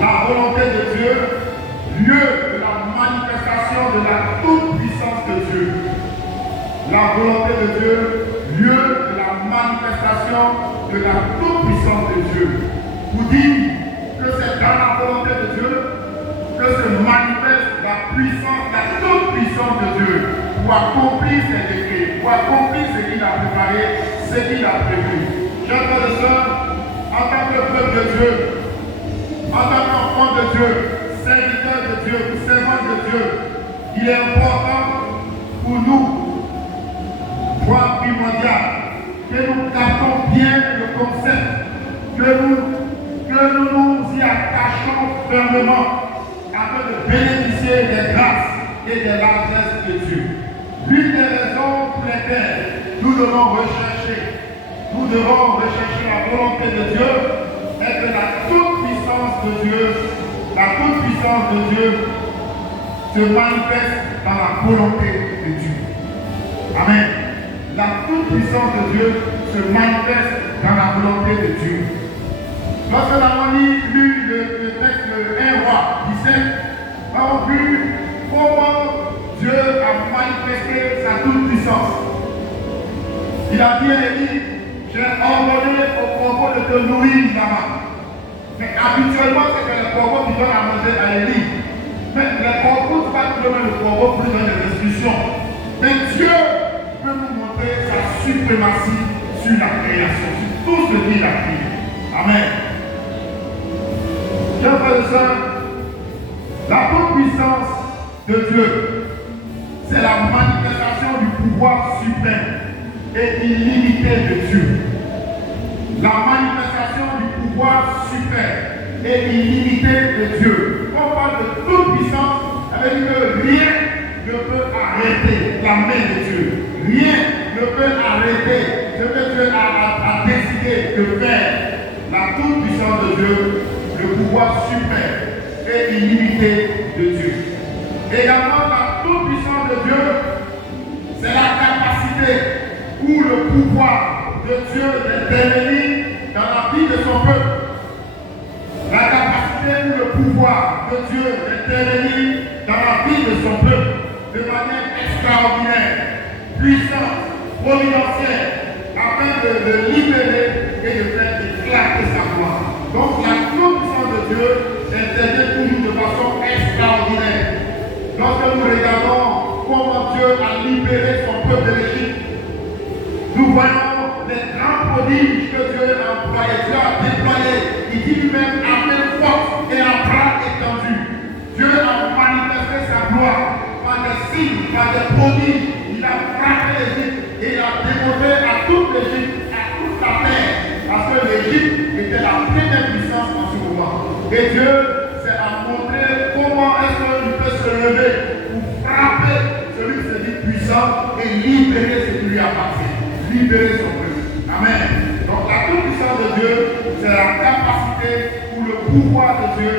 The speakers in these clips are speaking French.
La volonté de Dieu, lieu de la manifestation de la toute-puissance de Dieu. La volonté de Dieu, lieu de la manifestation de la toute-puissance de Dieu. Vous dites que c'est dans la volonté de Dieu que se manifeste la puissance, la toute-puissance de Dieu pour accomplir ses décrets, pour accomplir ce qu'il a préparé, ce qu'il a prévu. Chers frères et sœurs, en tant que peuple de Dieu, en tant qu'enfant de Dieu, serviteur de Dieu, servant de Dieu, il est important pour nous, point primordial, que nous captons bien le concept, que nous nous y attachons fermement afin de bénéficier des grâces et des largesses de Dieu. L'une des raisons pour lesquelles nous devons rechercher la volonté de Dieu est que la toute-puissance de Dieu, se manifeste dans la volonté de Dieu. Amen. La toute-puissance de Dieu se manifeste dans la volonté de Dieu. Lorsque nous avons lu le texte de 1 Roi 17, nous avons vu comment Dieu a manifesté sa toute-puissance. Il a dit à Élie, j'ai ordonné aux corbeaux de te nourrir là-bas. Mais habituellement, c'est que les corbeaux qui donnent à manger à Élie. Mais les corbeaux ne sont pas donner le corbeau pour lui donner des instructions. Mais Dieu peut nous montrer sa suprématie sur la création, sur tout ce qu'il a créé. Amen. Chers frères et sœurs, la toute-puissance de Dieu, c'est la manifestation du pouvoir suprême et illimité de Dieu. La manifestation du pouvoir suprême et illimité de Dieu. Quand on parle de toute puissance, ça veut dire que rien ne peut arrêter la main de Dieu. Rien ne peut arrêter ce que Dieu a décidé de faire. La toute puissance de Dieu, le pouvoir suprême et illimité de Dieu. Également, la toute puissance de Dieu, c'est la capacité ou le pouvoir de Dieu d'intervenir dans la vie de son peuple. La capacité ou le pouvoir de Dieu d'intervenir dans la vie de son peuple de manière extraordinaire, puissante, providentielle, afin de libérer et de faire éclater sa gloire. Donc la toute-puissance de Dieu intervient toujours de façon extraordinaire. Lorsque nous regardons comment Dieu a libéré son peuple de l'Égypte, nous voyons les grands prodiges que Dieu a employés, Dieu a déployés. Il dit lui-même à main forte et à bras étendu. Dieu a manifesté sa gloire par des signes, par des prodiges. Il a frappé l'Égypte et il a démontré à toute l'Égypte, à toute la terre, parce que l'Égypte était la première puissance en ce moment. Et Dieu s'est montré comment est-ce qu'il peut se lever pour frapper celui qui se dit puissant et libérer ce qui lui appartient. Libérer son peuple. Amen. Donc la toute-puissance de Dieu, c'est la capacité ou le pouvoir de Dieu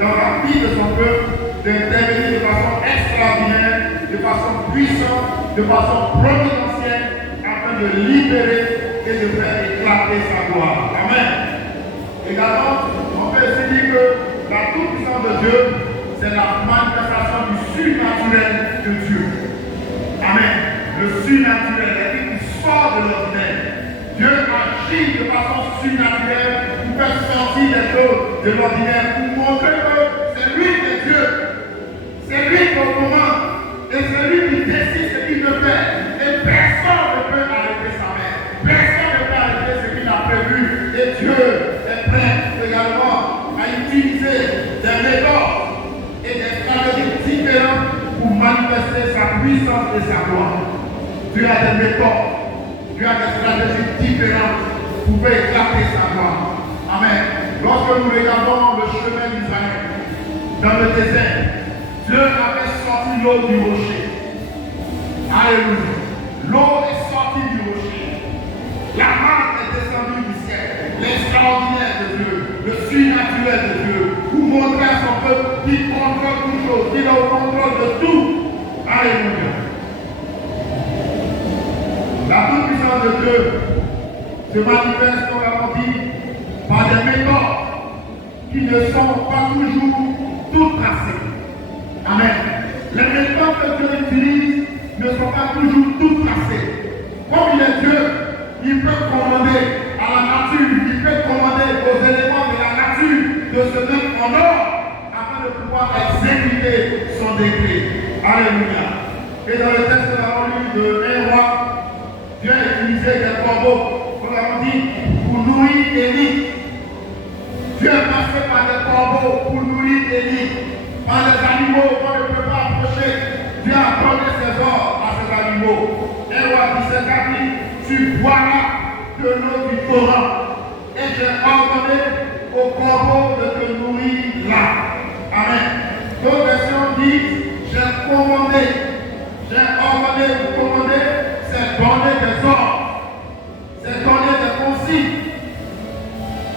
dans la vie de son peuple d'intervenir de façon extraordinaire, de façon puissante, de façon providentielle, afin de libérer et de faire éclater sa gloire. Amen. Également, on peut aussi dire que la toute-puissance de Dieu, c'est la manifestation du surnaturel de Dieu. Amen. Le surnaturel, de l'ordinaire. Dieu agit de façon surnaturelle pour faire sortir les choses de l'ordinaire, pour montrer que c'est lui qui est Dieu. C'est lui qui commande et c'est lui qui décide ce qu'il veut faire. Et personne ne peut arrêter sa main. Personne ne peut arrêter ce qu'il a prévu. Et Dieu est prêt également à utiliser des méthodes et des stratégies différentes pour manifester sa puissance et sa gloire. Dieu a des méthodes. Dieu a des stratégies différentes pour faire éclater sa gloire. Amen. Lorsque nous regardons le chemin d'Israël dans le désert, Dieu avait sorti l'eau du rocher. Alléluia. L'eau est sortie du rocher. La marque est descendue du ciel. L'extraordinaire de Dieu, le surnaturel de Dieu, pour montrer à son peuple qu'il contrôle toutes choses, qu'il est au contrôle de tout. Alléluia. La toute-puissance de Dieu se manifeste, comme l'avons dit, par des méthodes qui ne sont pas toujours toutes tracées. Amen. Les méthodes que Dieu utilise ne sont pas toujours toutes tracées. Comme il est Dieu, il peut commander à la nature, il peut commander aux éléments de la nature de se mettre en ordre afin de pouvoir exécuter son décret. Alléluia. Et dans le texte que nous avons lu de 1 roi, Dieu a utilisé des corbeaux, comme nous avons dit, pour nourrir Élie. Dieu est passé par des corbeaux pour nourrir Élie. Par les animaux qu'on ne peut pas approcher. Dieu a donné ses ordres à ces animaux. 1 roi 17 dit, tu boiras de l'eau du torrent. Et j'ai ordonné aux corbeaux de te nourrir là. Amen. D'autres versions disent, j'ai commandé. J'ai ordonné, vous commandez, c'est donner des ordres. C'est donner des consignes.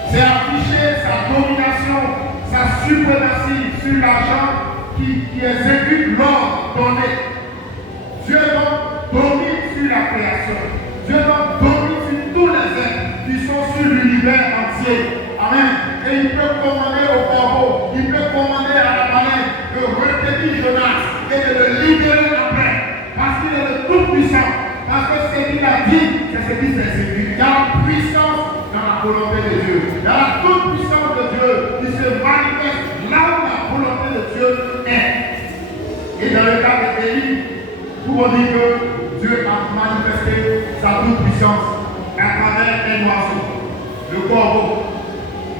C'est afficher sa domination, sa suprématie sur l'argent qui exécute l'ordre donné. Dieu donc domine sur la création. Dieu donc domine sur tous les êtres qui sont sur l'univers entier. Amen. Et il peut commander au corbeau, il peut commander à la baleine de retenir Jonas et de le libérer après. Parce qu'il est le tout-puissant. Parce que ce qu'il a dit, c'est ce qui s'exécute. Il y a la puissance dans la volonté de Dieu. Il y a la toute-puissance de Dieu qui se manifeste là où la volonté de Dieu est. Et dans le cas d'Élie, pour on dit que Dieu a manifesté sa toute-puissance à travers un oiseau, le corbeau,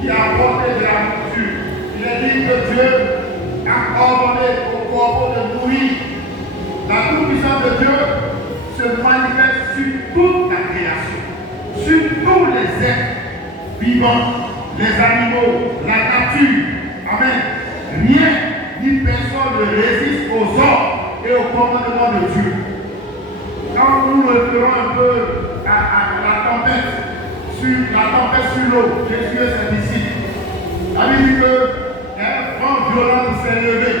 qui a apporté de la nourriture. Il est dit que Dieu a ordonné au corbeau de nourrir. La toute-puissance de Dieu se manifeste sur toute la création, sur tous les êtres vivants, les animaux, la nature. Amen. Rien ni personne ne résiste aux ordres et aux commandements de Dieu. Quand nous referons un peu à la tempête sur l'eau, Jésus et ses disciples, a dit qu'un vent violent s'est levé,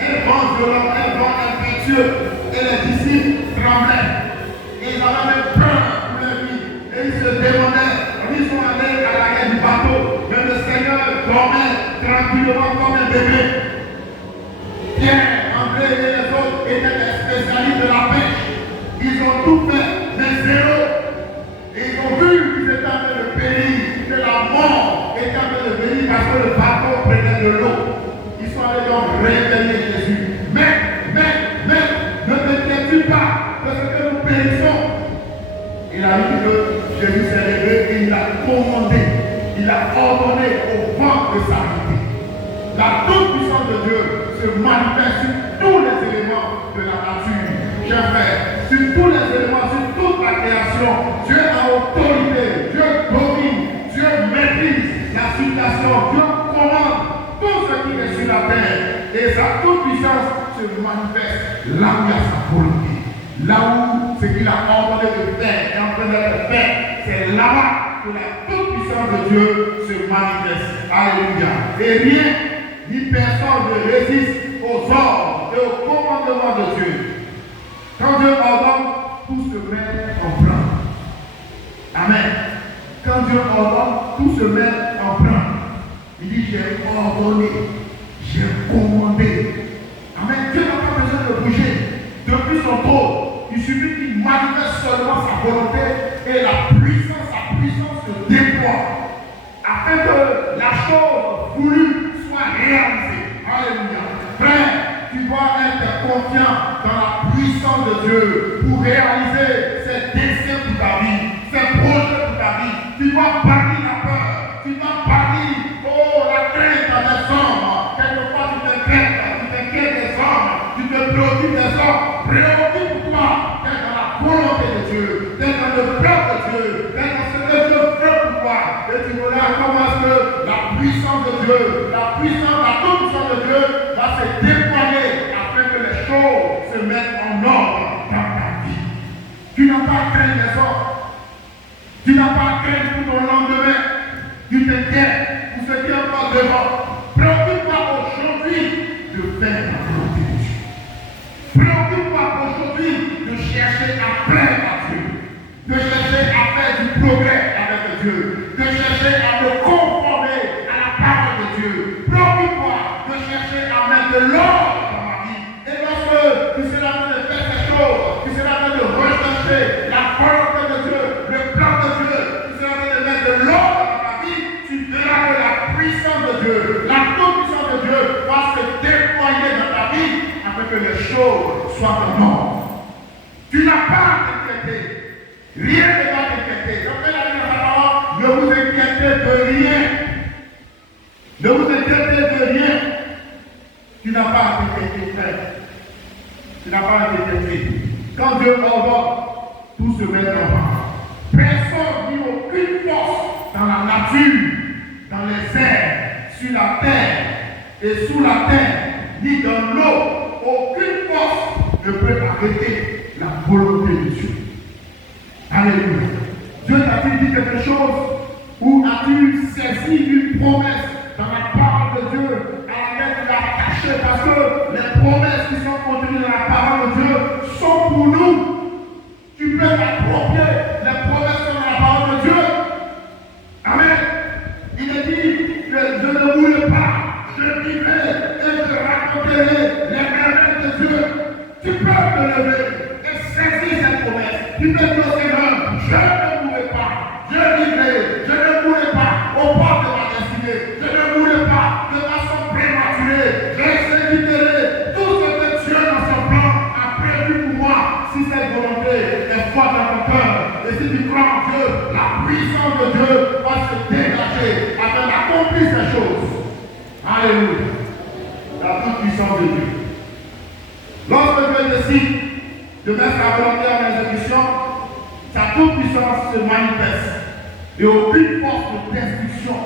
un vent violent, un vent impétueux, et les disciples tremblaient. Et ils avaient même peur pour leur vie. Et ils se demandaient, ils sont allés à l'arrière du bateau, mais le Seigneur dormait tranquillement comme un bébé. Pierre, André et les autres étaient des spécialistes de la pêche. Ils ont tout fait, mais zéro. Et ils ont vu qu'ils étaient en train de périr, que la mort était en train de venir parce que le bateau prenait de l'eau. Ils sont allés donc réveiller Jésus. Mais, ne t'inquiète pas de ce que nous périssons. Il a dit que Jésus s'est levé et il a commandé, il a ordonné au vent de s'arrêter. La toute-puissance de Dieu se manifeste sur tous les éléments de la nature. Chers frères, sur tous les éléments, sur toute la création, Dieu a autorité, Dieu domine, Dieu maîtrise la situation, Dieu commande tout ce qui est sur la terre. Et sa toute-puissance se manifeste là où il y a sa volonté. Là où ce qu'il a ordonné de faire est en train d'être fait, c'est là-bas que la toute-puissance de Dieu se manifeste. Alléluia. Et rien ni personne ne résiste aux ordres et aux commandements de Dieu. Quand Dieu ordonne, tout se met en plan. Amen. Quand Dieu ordonne, tout se met en plan. Il dit, j'ai ordonné, j'ai commandé. Amen. Dieu n'a pas besoin de bouger. Depuis son trône, il suffit qu'il manifeste seulement sa volonté et sa puissance se déploie. Afin que la chose voulue soit réalisée. Alléluia. Frère, tu dois être confiant dans la puissance de Dieu pour réaliser ses desseins pour ta vie, ses projets pour ta vie. Tu dois bannir la peur. Tu dois bannir, la crainte des hommes. Quelquefois tu t'inquiètes des hommes, tu te préoccupes des hommes. Préoccupe-toi d'être dans la volonté de Dieu, d'être dans le plan de Dieu, d'être dans ce que Dieu veut pour toi. Et tu verras comment est-ce que la puissance de Dieu, la toute-puissance de Dieu va se déployer afin que les choses se mettent en ordre dans ta vie. Tu n'as pas à craindre les hommes. Tu n'as pas à craindre pour ton lendemain. Tu t'inquiètes pour ce qui est encore devant. Préoccupe-toi aujourd'hui de faire la volonté de Dieu. Préoccupe-toi aujourd'hui de chercher à plaire à Dieu, de chercher à faire du progrès avec Dieu, de chercher à te conformer à la parole de les choses soient en ordre. Tu n'as pas à t'inquiéter. Rien ne va t'inquiéter. Donc, ne vous inquiétez de rien. Ne vous inquiétez de rien. Tu n'as pas à t'inquiéter, frère. Tu n'as pas à t'inquiéter. Quand Dieu ordonne, tout se met en marche. Personne ni aucune force dans la nature, dans les airs, sur la terre et sous la terre, ni dans l'eau, aucune force ne peut arrêter la volonté de Dieu. Alléluia. Dieu t'a-t-il dit quelque chose ou as-tu saisi une promesse dans la parole de Dieu à laquelle tu l'as attachée parce que les promesses qui sont contenues dans la parole de Dieu sont pour nous. Tu peux t'approprier les promesses dans la parole de Dieu. Amen. Il est dit que je ne voulais pas, je vivrai et je raconterai les merveilles de Dieu. Tu peux te lever et saisir cette promesse. Tu peux dire au Seigneur, je ne voulais pas, je vivrai, je ne voulais pas au bord de ma destinée, je ne voulais pas de façon prématurée, j'exécuterai tout ce que Dieu dans son plan a prévu pour moi. Si cette volonté est forte dans ton cœur, et si tu crois en Dieu, la puissance de Dieu va se dégager afin d'accomplir ces choses. Alléluia. La toute puissance de Dieu. Lorsque Dieu décide de mettre sa volonté en exécution, sa toute puissance se manifeste. Et aucune force de destruction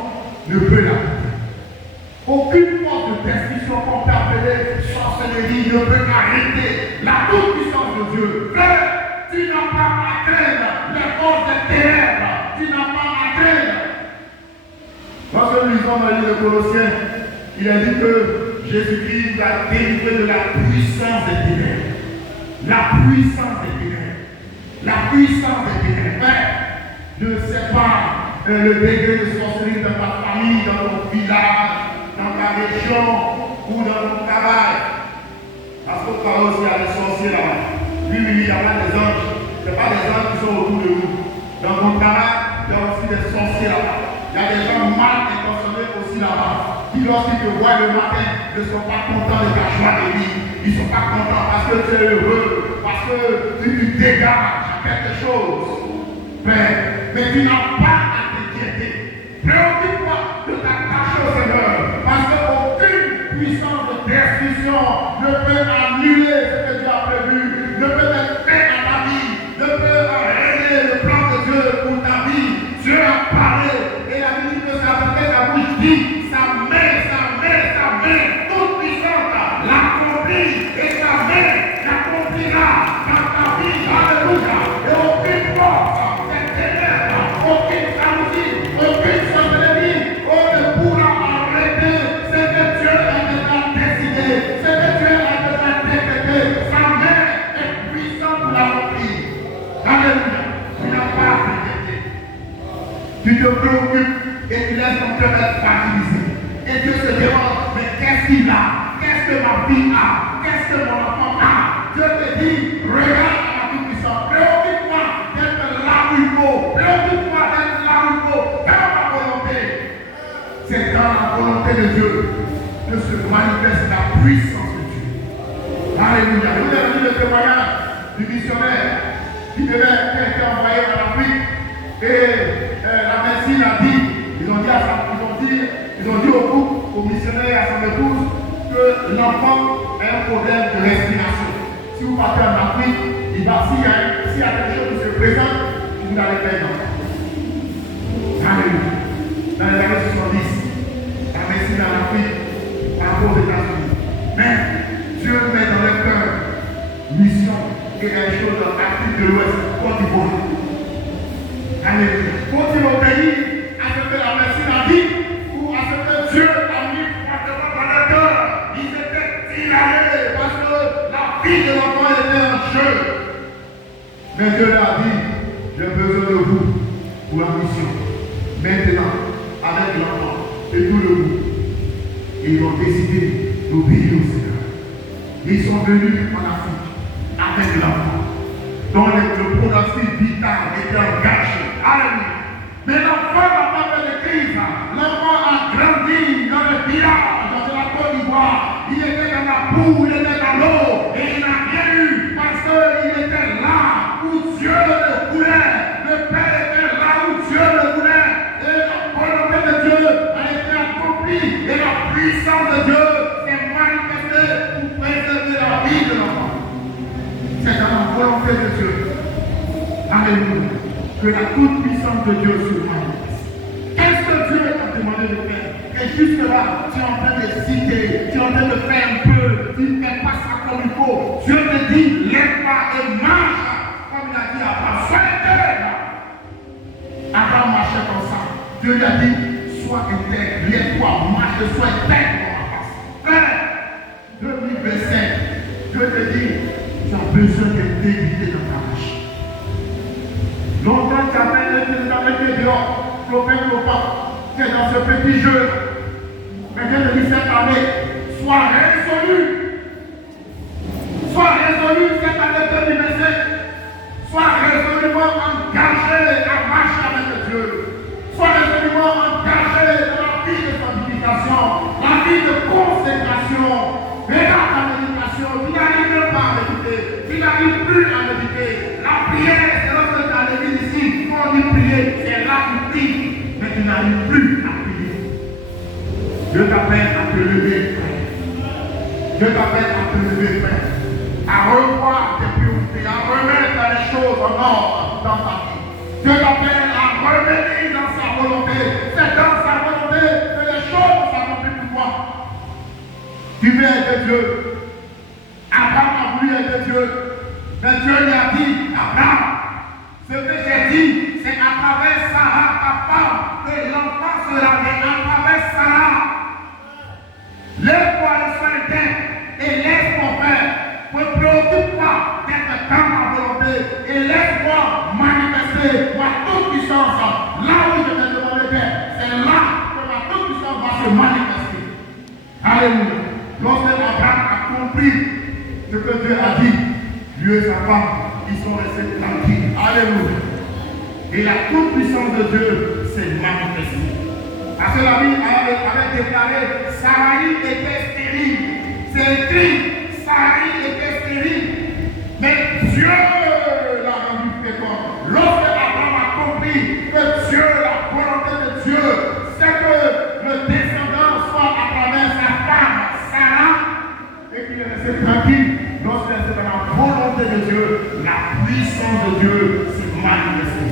ne peut l'arrêter. Aucune force de destruction qu'on peut appeler sorcellerie ne peut arrêter la toute puissance de Dieu. Mais tu n'as pas à craindre les forces des ténèbres. Tu n'as pas à craindre. Lorsque nous lisons dans le livre de Colossiens, il a dit que Jésus-Christ nous a délivré de la puissance des ténèbres. La puissance des ténèbres. La puissance des ténèbres. Je ne sais pas le degré de sorcellerie dans ta famille, dans ton village, dans ta région ou dans ton travail. Parce qu'au travail aussi, il y a des sorciers là-bas. Oui, il y a pas des anges. Ce n'est pas des anges qui sont autour de nous. Dans ton travail, il y a aussi des sorciers là-bas. Il y a des gens mal intentionnés aussi là-bas. Qui, lorsqu'ils te voient le matin, ne sont pas contents de ta joie de vie. Ils ne sont pas contents parce que tu es heureux, parce que tu dégages quelque chose. Mais tu n'as pas à t'inquiéter. Préoccupe-toi de t'attacher au Seigneur. Parce qu'aucune puissance de destruction ne peut annuler ce que Dieu a prévu, ne peut être fait dans ta vie, ne peut arrêter le plan de Dieu pour ta vie. Dieu a parlé et la Bible dit que sa bouche dit sa main toute puissante l'accomplit et sa main l'accomplira dans ta vie. Alléluia. Et aucune force, aucune jalousie, aucune sorcellerie, on ne pourra arrêter ce que Dieu a déjà décidé, ce que Dieu a déjà décrété. Sa main est puissante pour l'accomplir. Alléluia. Tu n'as pas à t'inquiéter. Tu te préoccupes et tu laisses ton cœur être fragilisé. Et Dieu se demande, mais qu'est-ce qu'il a? Qu'est-ce que ma vie a? Qu'est-ce que mon enfant a? Dieu te dit, regarde à la toute-puissance. Préoccupe-moi d'être là où il faut. Préoccupe-moi d'être là où il faut. Dans ma volonté. C'est dans la volonté de Dieu que se manifeste la puissance de Dieu. Alléluia. Vous avez vu le témoignage du missionnaire qui devait être envoyé en Afrique. Et la médecine a dit, ils ont dit au couple, au missionnaire et à son épouse, que l'enfant a un problème de respiration. Si vous partez en Afrique, s'il y a quelque chose qui se présente, vous n'allez pas être d'enfant. Alléluia. Dans les années 70, la médecine en Afrique, par rapport aux États-Unis. Mais Dieu met dans le cœur mission et les choses en Afrique de l'Ouest, Côte d'Ivoire. Alléluia. Faut-il obéir à ce que la médecine a dit ou à ce que Dieu a mis fortement dans leur cœur? Ils étaient tiraillés parce que la vie de l'enfant était en jeu. Mais Dieu leur a dit, j'ai besoin de vous pour la mission. Maintenant, avec l'enfant et tout le monde, ils ont décidé d'obéir au Seigneur. Ils sont venus en Afrique avec l'enfant, dont le pronostic vital était engagé. Alléluia. Mais l'enfant n'a pas fait de crise. L'enfant a grandi dans le village, dans la Côte d'Ivoire. Il était dans la boue, il était dans l'eau. que la toute-puissance de Dieu se manifeste. Qu'est-ce que Dieu t'a demandé de faire? Et jusque-là, tu es en train de citer, tu es en train de faire un peu, tu ne fais pas ça comme il faut. Dieu te dit, lève-toi et marche, comme il a dit à Abraham. Sois intègre. Abraham marchait comme ça. Dieu lui a dit, sois intègre, lève-toi, marche, sois intègre dans ma face. Frère, 2025, Dieu te dit, tu as besoin d'intégrité dans ta marche. Longtemps tu avais été dehors, clopin, tu es dans ce petit jeu. Mais Dieu te dit cette année, sois résolu. Sois résolu cette année 2025. Sois résolument engagé à marcher avec Dieu. Sois résolument engagé dans la vie de sanctification, la vie de consécration. Regarde ta méditation, tu n'arrives pas à méditer, tu n'arrives plus à méditer. La prière, c'est lorsque tu as l'église ici, quand on dit prier, c'est là que tu pries, mais tu n'arrives plus à prier. Dieu t'appelle à te lever, frère. Dieu t'appelle à te lever, frère. À revoir tes priorités, à remettre les choses en ordre dans ta vie. Dieu t'appelle à revenir dans sa volonté. C'est dans sa volonté que les choses s'accomplissent pour toi. Tu veux aider Dieu. Abraham a voulu aider Dieu. Mais Dieu lui a dit, Abraham, ce que j'ai dit, c'est à travers Sarah, ta femme, que l'enfant sera né. À travers Sarah. Lève-toi le soin interne et laisse ton père. Ne te préoccupe pas d'être dans ma volonté et laisse-moi manifester ma toute-puissance. Là où je vais demander d'être, c'est là que ma toute-puissance va se manifester. Alléluia. Lorsque Abraham a compris ce que Dieu a dit, lui et sa femme, ils sont restés tranquilles. Alléluia. Et la toute-puissance de Dieu s'est manifestée. Parce que la Bible avait déclaré, Sarai était stérile. C'est écrit, Sarai était stérile. Mais Dieu l'a rendu fécond. Lorsque Abraham a compris que Dieu, la volonté de Dieu, c'est que le descendant soit à travers sa femme, Sarah, et qu'il est resté tranquille, lorsqu'il est dans la volonté de Dieu, la puissance de Dieu s'est manifestée.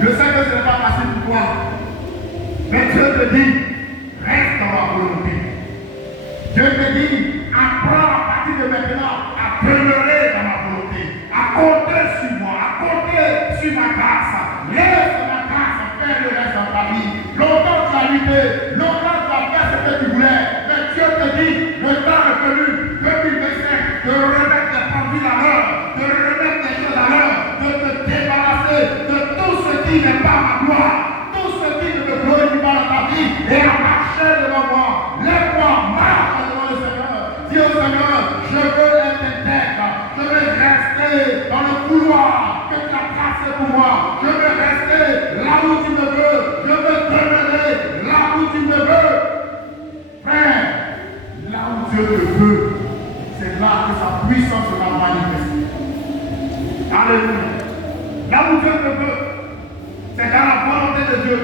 Je sais que ce n'est pas facile pour toi. Mais Dieu te dit, reste dans ma volonté. Dieu te dit, apprends à partir de maintenant à demeurer dans ma volonté, à compter sur moi, à compter sur ma grâce. Laisse ma grâce faire le reste de ta vie. Longtemps tu as lutté, longtemps tu as fait ce que tu voulais, mais Dieu te dit, le temps est venu, 2025, de remettre les pendules à l'heure, de remettre les choses à l'heure, de te débarrasser de tout ce qui n'est pas ma gloire. Et à marcher devant moi, lève-moi, marche devant le Seigneur. Dis au Seigneur, je veux être intègre, je veux rester dans le couloir que tu as tracé pour moi. Je veux rester là où tu me veux, je veux demeurer là où tu me veux. Frère, là où Dieu te veut, c'est là que sa puissance sera manifestée. Alléluia. Là où Dieu te veut, c'est dans la volonté de Dieu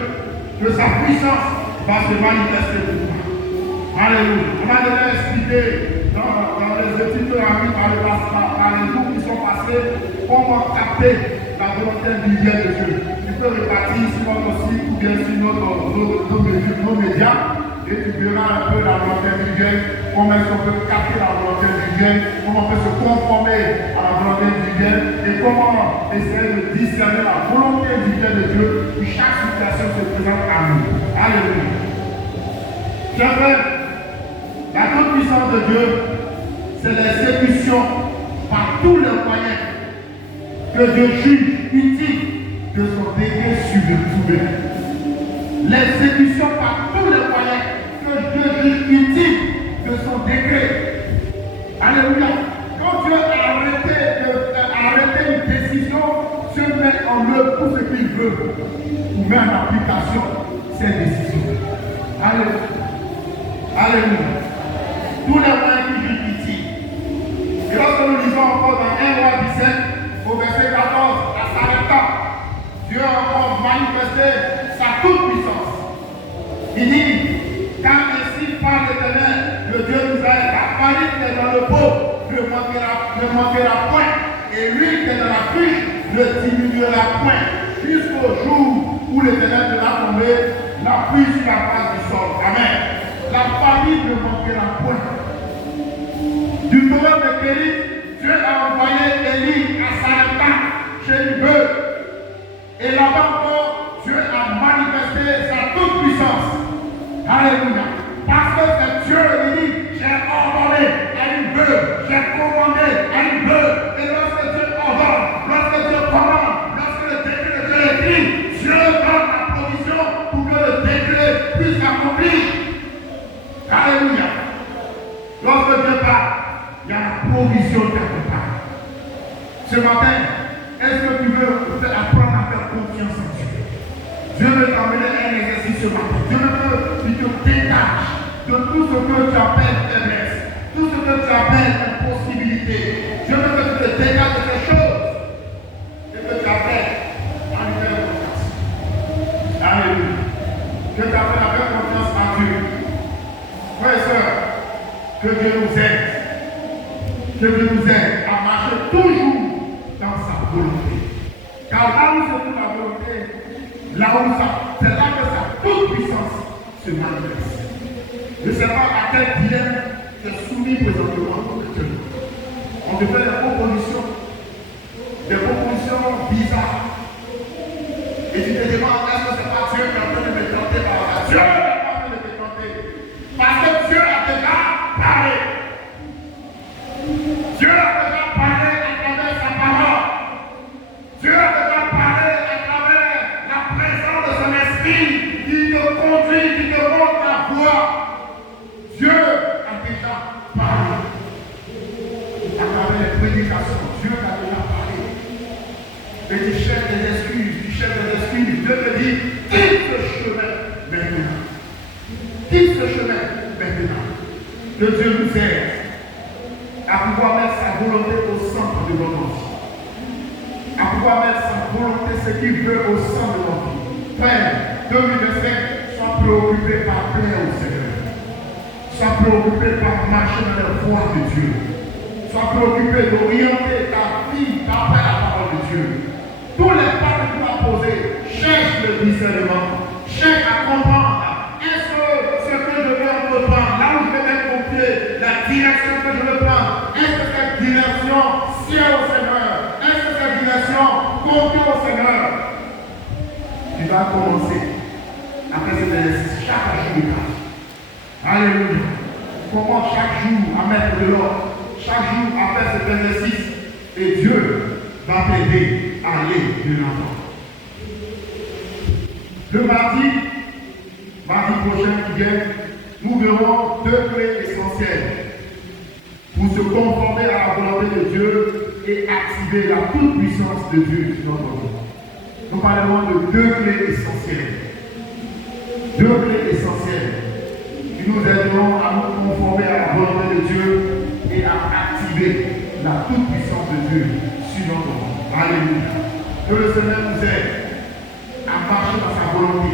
que sa puissance va se manifester pour toi. Alléluia. On a déjà expliqué dans les études par les jours qui sont passés comment capter la volonté divine de Dieu. Tu peux repartir sur notre site ou bien sur nos médias et tu verras un peu la volonté divine, comment est-ce qu'on peut capter la volonté divine, comment on peut se conformer à la volonté divine et comment essayer de discerner la volonté divine de Dieu pour chaque situation se présente à nous. Alléluia. Chers frères, la toute-puissance de Dieu, c'est l'exécution par tous les moyens que Dieu juge utile de son décret souverain. L'exécution par tous les moyens que Dieu juge utile de son décret. Alléluia. Quand Dieu a arrêté une décision, Dieu met en œuvre tout ce qu'il veut pour mettre en application ces décisions. Alléluia. Alléluia. Tous les moyens qui jugent utile. Et lorsque nous lisons encore dans 1 roi 17, au verset 14, à Sarepta, Dieu a encore manifesté sa toute-puissance. Il dit, car ainsi parle l'Éternel, le Dieu d'Israël, la farine qui est dans le pot ne manquera point, et l'huile qui est dans la cruche ne ne diminuera point jusqu'au jour où l'Éternel sera tombé la pluie sur la face du sol. Amen. La famille ne manquera point. Du trône de Kéry, Dieu a envoyé Élie à Sarepta, chez Libeu. Et là-bas encore, Dieu a manifesté sa toute puissance. Alléluia. Parce que c'est Dieu qui dit, j'ai ordonné à une veuve, j'ai commandé à une veuve. Et lorsque Dieu ordonne, lorsque Dieu commande, lorsque le décret de Dieu est écrit, Dieu donne la provision pour que le décret puisse s'accomplir. Alléluia. Lorsque Dieu parle, il y a la provision quelque part. Ce matin, est-ce que tu veux apprendre à faire confiance en Dieu? Dieu veut t'emmener un exercice ce matin. Dieu veut que tu te détaches de tout ce que tu appelles faiblesse, tout ce que tu appelles impossibilité. Dieu veut que tu te détaches de ces choses et que tu appelles à lui faire confiance. Alléluia. Que tu appelles à faire confiance à Dieu. Frères et sœurs, que Dieu nous aide. Que Dieu nous aide à marcher toujours dans sa volonté. Car là où se trouve la volonté, c'est là que sa toute puissance se manifeste. Je ne sais pas à quel dilemme tu es soumis présentement pour que Dieu. On te fait des propositions bizarres. Et tu te demandes, est-ce que ce n'est pas Dieu qui est en train de me tenter par là? Dieu n'est pas en train de te tenter. Parce que Dieu a déjà parlé. Dieu a déjà parlé à travers sa parole. Dieu a déjà parlé à travers la présence de son esprit qui te conduit, qui te montre la voie. Dieu a déjà parlé. À travers les prédications, Dieu a déjà parlé. Mais tu cherches des excuses, Dieu te dit, quitte ce chemin maintenant. Quitte ce chemin maintenant. Que Dieu nous aide à pouvoir mettre sa volonté au centre de notre vie. À pouvoir mettre sa volonté, ce qu'il veut au centre de notre vie. Frère, 2025, sois préoccupé par plaire au Seigneur. Sois préoccupé par marcher dans la voie de Dieu. Sois préoccupé d'orienter ta vie par la parole de Dieu. Tous les pas que tu vas poser, cherche le discernement. Cherche à comprendre. Est-ce que ce que je vais entreprendre, là où je vais mettre mon pied, la direction que je veux prendre, est-ce que cette direction sied au Seigneur? Est-ce que cette direction convient au Seigneur? Tu vas commencer à faire cet exercice chaque jour. Alléluia. Comment chaque jour à mettre de l'ordre, chaque jour à faire cet exercice, et Dieu va t'aider à aller de l'avant. Le mardi prochain qui vient, nous verrons deux clés essentielles pour se conformer à la volonté de Dieu et activer la toute puissance de Dieu sur notre vie. Nous parlerons de deux clés essentielles. Deux clés essentielles qui nous aideront à nous conformer à la volonté de Dieu et à activer la toute puissance de Dieu sur notre vie. Alléluia. Que le Seigneur nous aide à marcher dans sa volonté,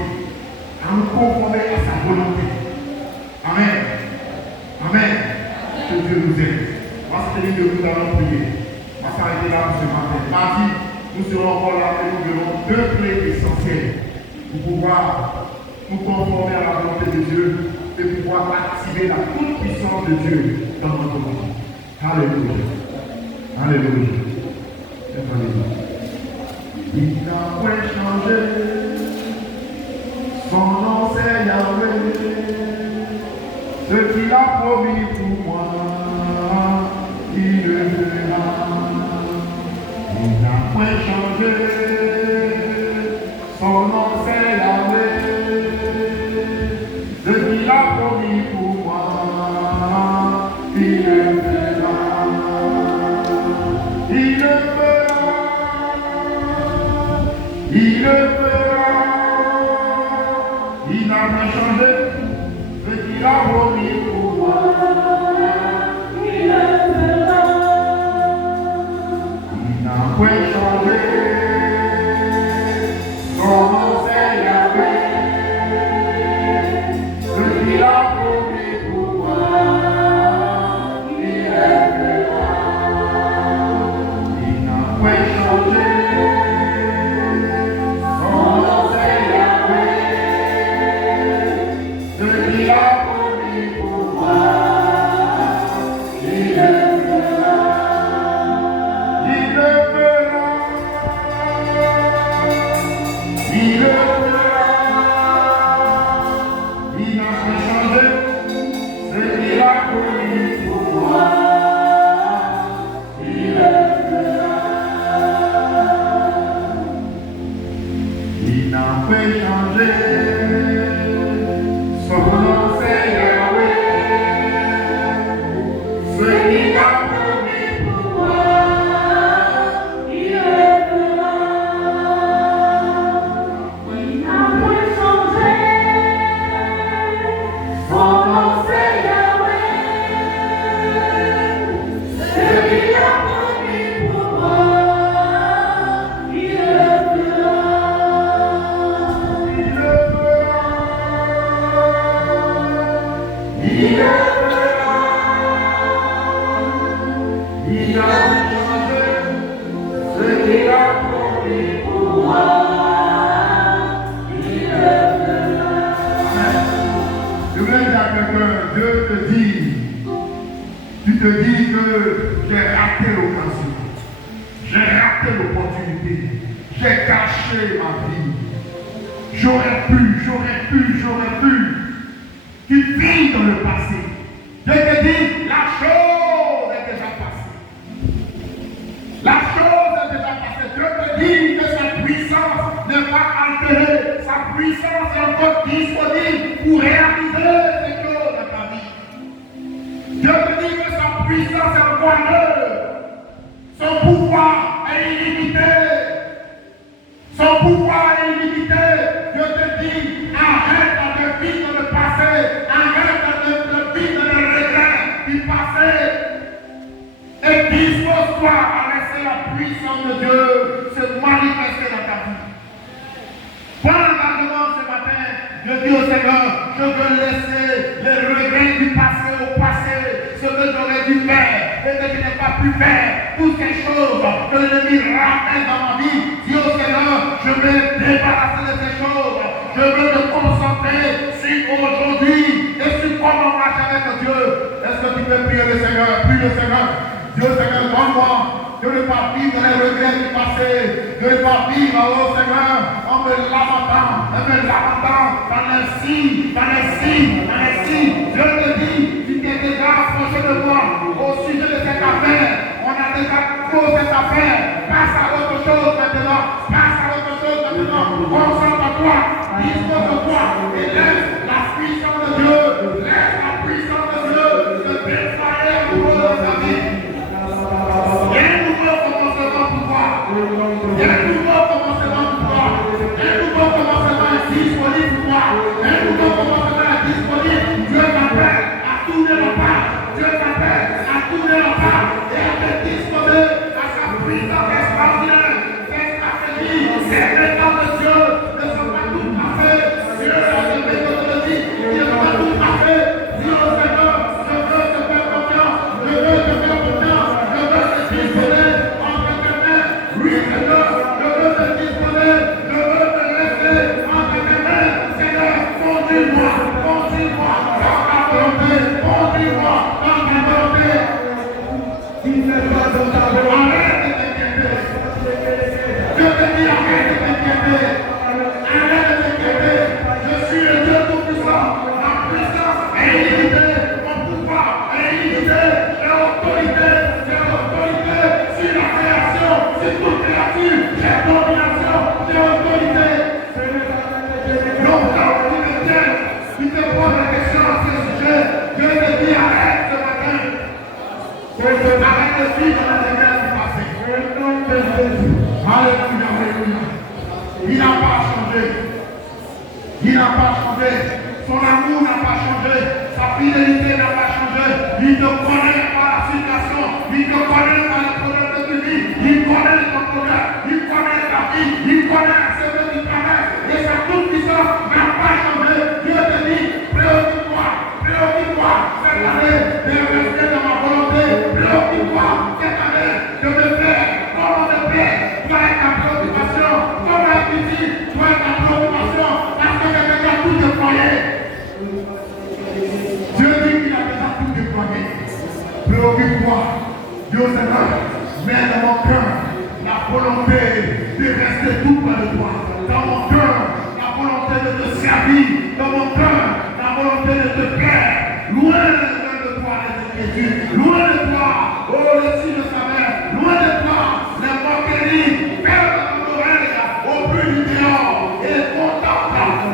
à nous conformer à sa volonté. Amen. Amen. Que Dieu nous aide. On va se tenir debout, nous allons prier. On va s'arrêter là pour ce matin. Mardi, nous serons encore là et nous verrons deux clés essentielles pour pouvoir nous conformer à la volonté de Dieu et pouvoir activer la toute puissance de Dieu dans notre vie. Alléluia. Alléluia. Alléluia. Il n'a point changé. Son nom c'est Yahweh. Ce qu'il a promis pour moi, il le fera. Il n'a point changé. Son nom c'est Yahweh. Ce qu'il a promis pour moi, il le fera. Il le fera. Il le fera. Il n'a pas changé. Ce qu'il a promis pour moi, il le fera. Il n'a point changé. Son nom c'est Yahweh. Ce qu'il a promis pour moi, il le fera. Il n'a point changé.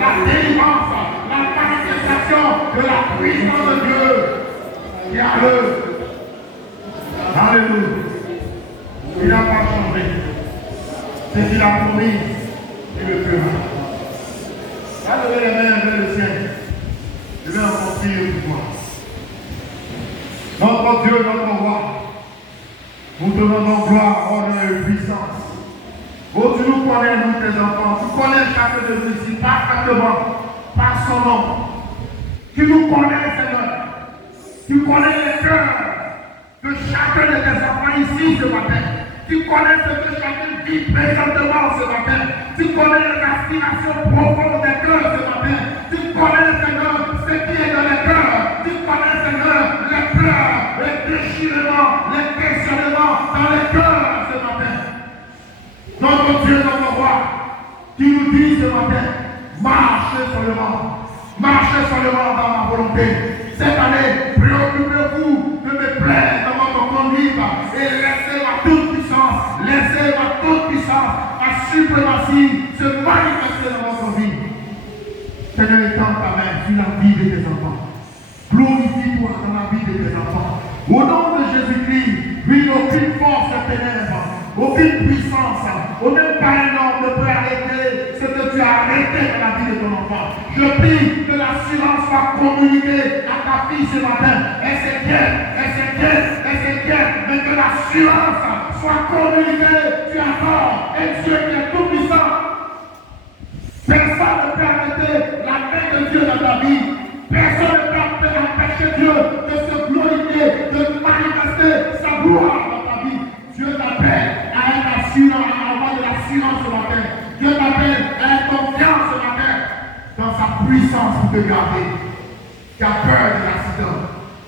La puissance de Dieu qui a l'œuvre. Alléluia. Il n'a pas changé. C'est qu'il a promis, il le fera. Allez les mains vers le ciel. Je vais encore prier pour toi. Notre Dieu, notre roi, nous te donnons gloire, honneur et puissance. Oh, tu nous connais, nous tes enfants. Tu connais chacun de nous ici, parfaitement, par son nom. Tu nous connais, Seigneur. Tu connais les cœurs de chacun de tes enfants ici ce matin. Tu connais ce que chacun vit présentement ce matin. Tu connais les aspirations profondes des cœurs ce matin. Tu connais, Seigneur, ce qui est dans les cœurs. Tu connais, Seigneur, les pleurs, les déchirements, les questionnements dans les cœurs ce matin. Notre Dieu, notre roi, qui nous dit ce matin, marchez seulement dans ma volonté. Cette année, préoccupez-vous de me plaire dans votre conduite et laissez ma toute puissance, ma suprématie se manifester dans votre vie. Seigneur, étends ta main sur la vie de tes enfants. Glorifie-toi dans la vie de tes enfants. Au nom de Jésus-Christ, oui, aucune force de ténèbres, aucune puissance, aucun pas énorme ne peut arrêter ce que tu as arrêté dans la vie de ton enfant. Je prie que l'assurance soit communiquée à ta fille ce matin. Elle s'inquiète, mais que l'assurance soit communiquée. Tu as tort, et Dieu qui est tout puissant. Personne ne peut arrêter la main de Dieu dans ta vie. Personne ne peut empêcher Dieu de se glorifier, de manifester sa gloire dans ta vie. Dieu t'appelle à être assurant, à avoir de l'assurance ce matin. Dieu t'appelle à être confiant ce matin dans sa puissance pour te garder. Tu as peur de l'accident,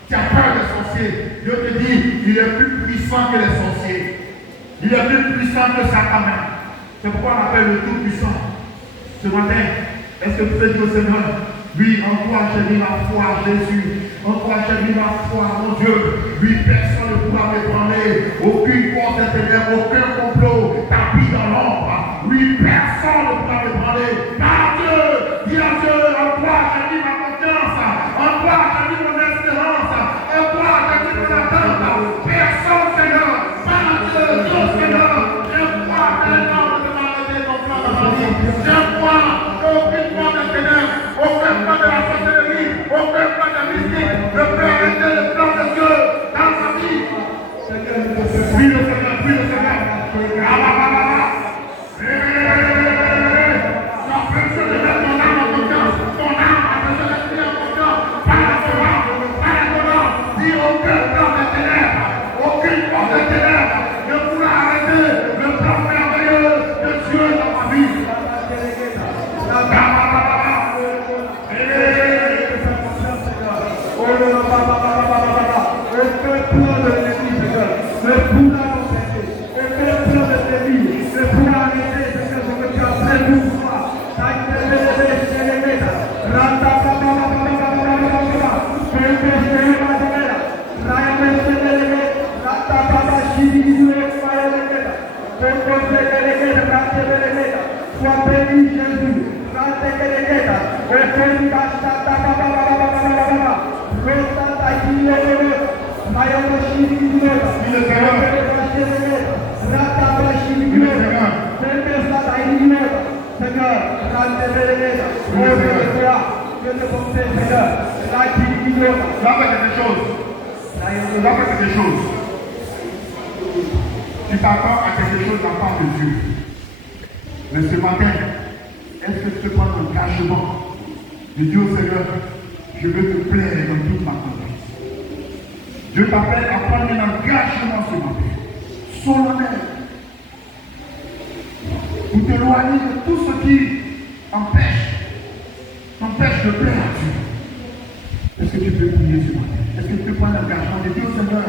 tu as peur des sorciers. Dieu te dit, il est plus puissant que les sorciers. Il est plus puissant que Satan. C'est pourquoi on l'appelle le tout-puissant. Ce matin, est-ce que tu peux dire au Seigneur, oui, en toi j'ai mis ma foi, Jésus. En toi j'ai mis ma foi, mon Dieu. Oui, personne ne pourra m'ébranler. Aucune force des ténèbres, aucun complot tapis dans l'ombre. Oui, personne ne pourra m'ébranler. Par Dieu, dis à Dieu, en toi j'ai mis ma confiance. En toi j'ai mis mon espérance. En toi j'ai mis mon attente. Personne, Seigneur. Par Dieu, Dieu, Seigneur. Je crois que les hommes ne m'arrêter ton plan dans ma vie. Je crois qu'aucune force des ténèbres, aucun plan de la sorcellerie, aucun plan de mystique ne peut arrêter le plan de Dieu dans ma vie. Prie le Seigneur, prie le Seigneur. Tu as besoin de mettre ton âme en confiance. Ton âme a besoin d'être mise en confiance. Par la semence, dis aucun plan de ténèbres, aucune force de ténèbres ne pourra arrêter le plan merveilleux de Dieu dans ma vie. Sois béni Jésus. Quelque chose. Tu t'attends à quelque chose de la part de Dieu. Mais ce matin, est-ce que tu peux prendre l'engagement de dire au Seigneur, je veux te plaire dans toute ma conduite. Dieu t'appelle à prendre un engagement ce matin, solennel, pour t'éloigner de tout ce qui t'empêche de plaire à Dieu. Est-ce que tu peux prier ce matin? Est-ce que tu peux prendre l'engagement de dire au Seigneur,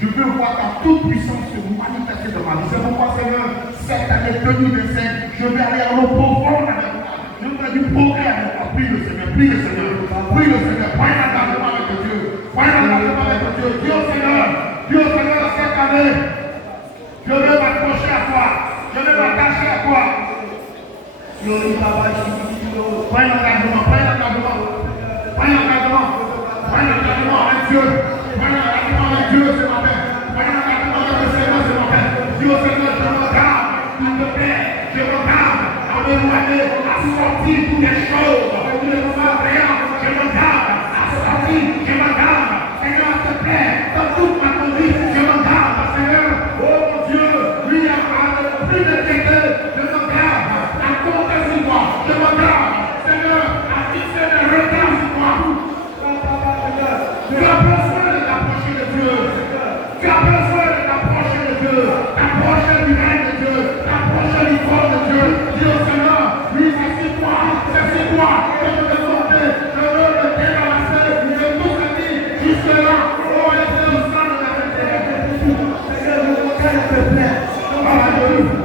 je veux voir ta toute puissance se manifester dans ma vie. C'est pourquoi, Seigneur, cette année 2025, je vais aller à l'eau profonde avec toi. Je veux faire du progrès avec toi. Prie le Seigneur, prie le Seigneur, prie le Seigneur. Prends un engagement avec Dieu. Prends un engagement avec Dieu. Dis au Seigneur, cette année, je veux m'accrocher à toi. Je veux m'attacher à toi. Prends un engagement, prends un engagement. Prends un engagement. Dieu. Prenez engagement avec Dieu ce matin. Prenez engagement avec le Seigneur ce matin. Dis au Seigneur, je me garde, s'il te plaît, je me garde à m'éloigner, à sortir toutes les choses, tous les moments rien. Je me garde à sortir, je me garde. Seigneur, s'il te plaît, dans toute ma conduite, je me garde, Seigneur. Oh mon Dieu, lui a plus de traité, je me garde à compter sur moi, je me garde, Seigneur, à fixer mes regards sur moi. Tu as besoin de t'approcher de Dieu. Tu as besoin de t'approcher de Dieu. T'approcher du règne de Dieu. T'approcher du corps de Dieu. Dis au Seigneur, oui, c'est toi. Que je te monter. Je veux me débarrasser de tout ce qui jusque-là. Oh, était au sein de la vérité. Seigneur, je veux qu'elle te plaît. Alléluia.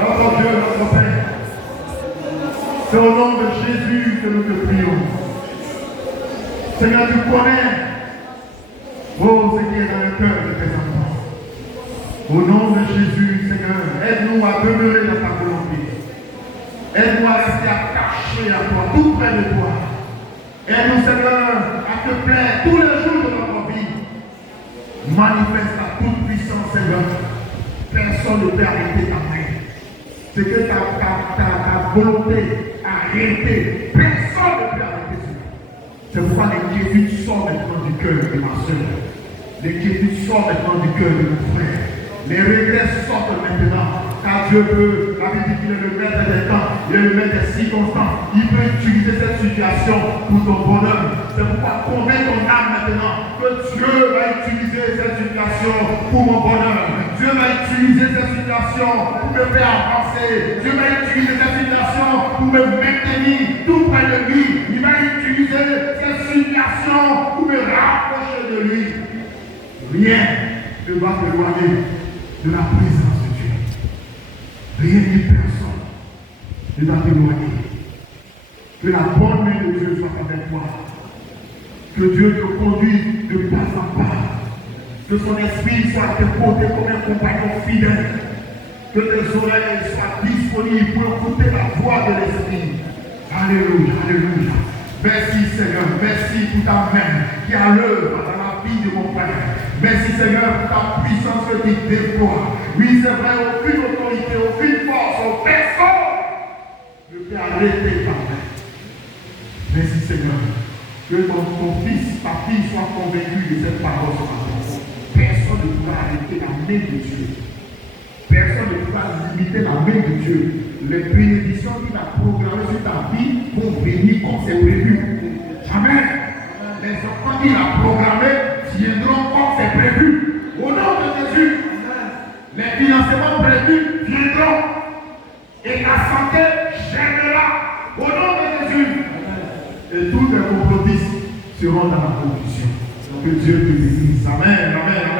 Notre Dieu, notre Père, c'est au nom de Jésus que nous te prions. Seigneur, tu connais ce qui est dans le cœur de tes enfants. Au nom de Jésus, Seigneur, aide-nous à demeurer dans ta volonté. Aide-nous à rester attachés à toi, tout près de toi. Aide-nous, Seigneur, à te plaire tous les jours de notre vie. Manifeste ta toute puissance, Seigneur. Personne ne peut arrêter ta main. C'est que ta volonté a arrêté. Personne ne peut arrêter cela. C'est pourquoi l'inquiétude sort maintenant du cœur de ma soeur. L'inquiétude sort maintenant du cœur de mon frère. Les regrets sortent maintenant. Car Dieu peut, la Bible dit qu'il est le maître des temps, il est le maître des circonstances. Il peut utiliser cette situation pour ton bonheur. C'est pourquoi convainc ton âme maintenant que Dieu va utiliser cette situation pour mon bonheur. Dieu va utiliser cette situation pour me faire avancer. Dieu va utiliser cette situation pour me maintenir tout près de lui. Il va utiliser cette situation pour me rapprocher de lui. Rien ne va t'éloigner de la présence de Dieu. Rien ni personne ne va t'éloigner. Que la bonne main de Dieu soit avec toi. Que Dieu te conduise de pas en pas. Que son esprit soit à tes côtés comme un compagnon fidèle. Que tes oreilles soient disponibles pour écouter la voix de l'esprit. Alléluia, alléluia. Merci Seigneur, merci pour ta main qui a l'œuvre dans la vie de mon Père. Merci Seigneur pour ta puissance qui déploie. Oui, c'est vrai, aucune autorité, aucune force, personne ne peut arrêter ta main. Merci Seigneur. Que ton fils, ta fille soit convaincue de cette parole ce matin. Personne ne pourra arrêter la main de Dieu. Personne ne pourra limiter la main de Dieu. Les bénédictions qu'il a programmées sur ta vie vont venir comme c'est prévu. Amen. Les enfants qu'il a programmés viendront comme c'est prévu. Au nom de Jésus, les financements prévus viendront. Et la santé gênera. Au nom de Jésus. Et tous les compromis seront dans la condition. Que Dieu te bénisse. Amen. Amen.